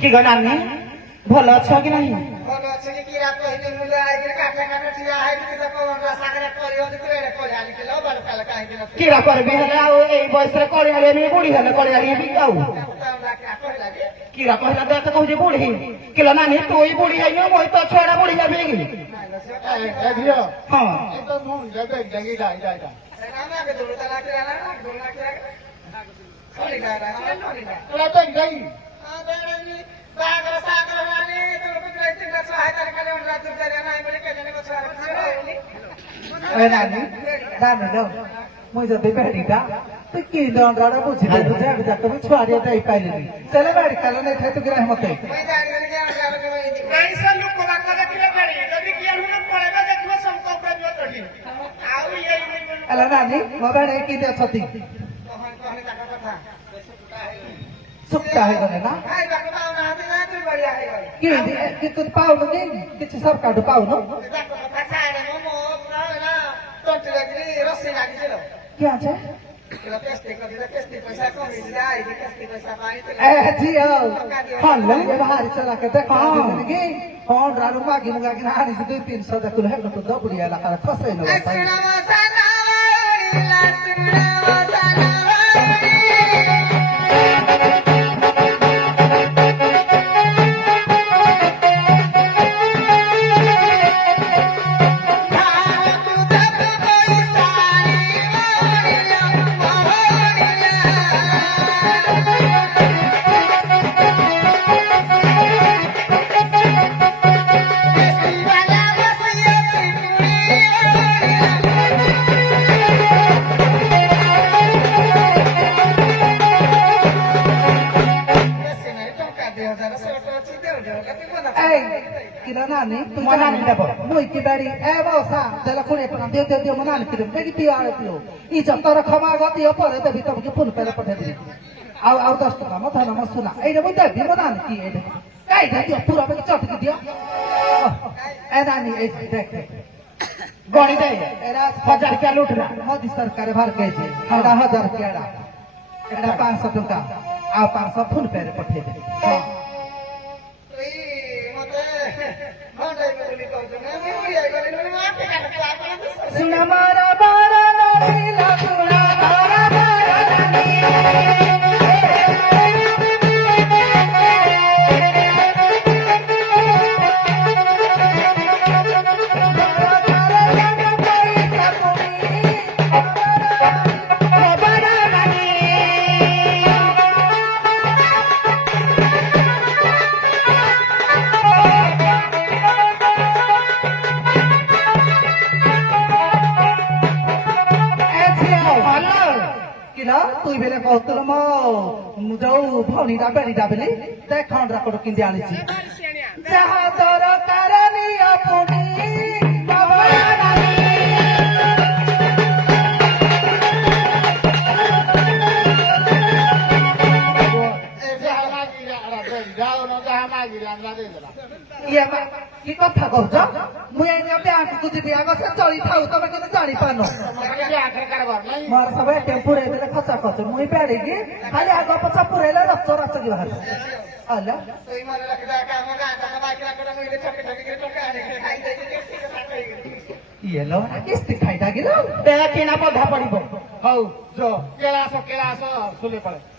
କି ଗଲାନି ଭଲ ଅଛ କି ନାହିଁ କିରା କରିବି ହେଲେ ଆଉ ଏଇ ବୟସରେ କରି ଆଣିବି ବୁଢୀ ହେଲେ କରି ଆଣିବି ଆଉ କିରା କହିଲା ତ କହୁଛି ବୁଢୀ କିଲ ନାନୀ ତୁ ବୁଢୀ ହେଇନ ମୁଁ ତ ଛୁଆଟା ବୁଢୀ ହେବି କି ହଁ मुझे जब बेटा तो कि डरा बुझे जाक भी छुआरी पाइलिनी चले मेडिकल नहीं थे तो गिरा मत नानी मो बेड़े कि सुक्ता है गने ना कि तू पाउन कि सरकार पाउन क्या छे बाहर चला के देखा कौन रारू मागी मुगा की नानी से 200-300 कुल है तो दो बुढ़िया लगा फसे न फोन पे पठे दी आउ 10 टका मत धन मत सुना ए मुई देबी मना की ए काई दे दियो पूरा पे चट की दियो ए नानी ए देख गणी दे एरा 1000 रुपया लूटना मोदी सरकार भर के जे हमरा 1000 रुपया एरा 500 टका आ 500 फोन पे पठे दे हां सुना मारा बारा नानी ला सुना मारा बारा नानी তুই বেলে কৌতুল মো যাও ভৌণীটা বেড়িটা বেলি দেখ খন্ডরা কোটো কিনতে আনিছি যাহা দরকার নিয় পুনি বাবা নানি কি কথা কହୁଛ ମୁଁ ଏଇନା ବ୍ୟାଙ୍କକୁ ଯିବି ଆଗ ସେ ଚଳି ଥାଉ ତମେ କିନ୍ତୁ ଜାଣିପାରୁନ ମୋର ସବୁ ଏଟିଏମ ପୁରେଇ ଦେଲେ ଖଚା ଖଚ ମୁଇଁ ବେଡିକି ଖାଲି ଆଗ ପଛ ପୁରେଇଲେ ରଚ ରଚ କି ବାହାରେ ହ୍ୟାଲୋ ଇଏ ଲ କିସ୍ତି ଖାଇଟା ଗିଲ କିଣା ବଧା ପଡିବ ହଉ କେଳାସ ସୁଲେ ପଳେ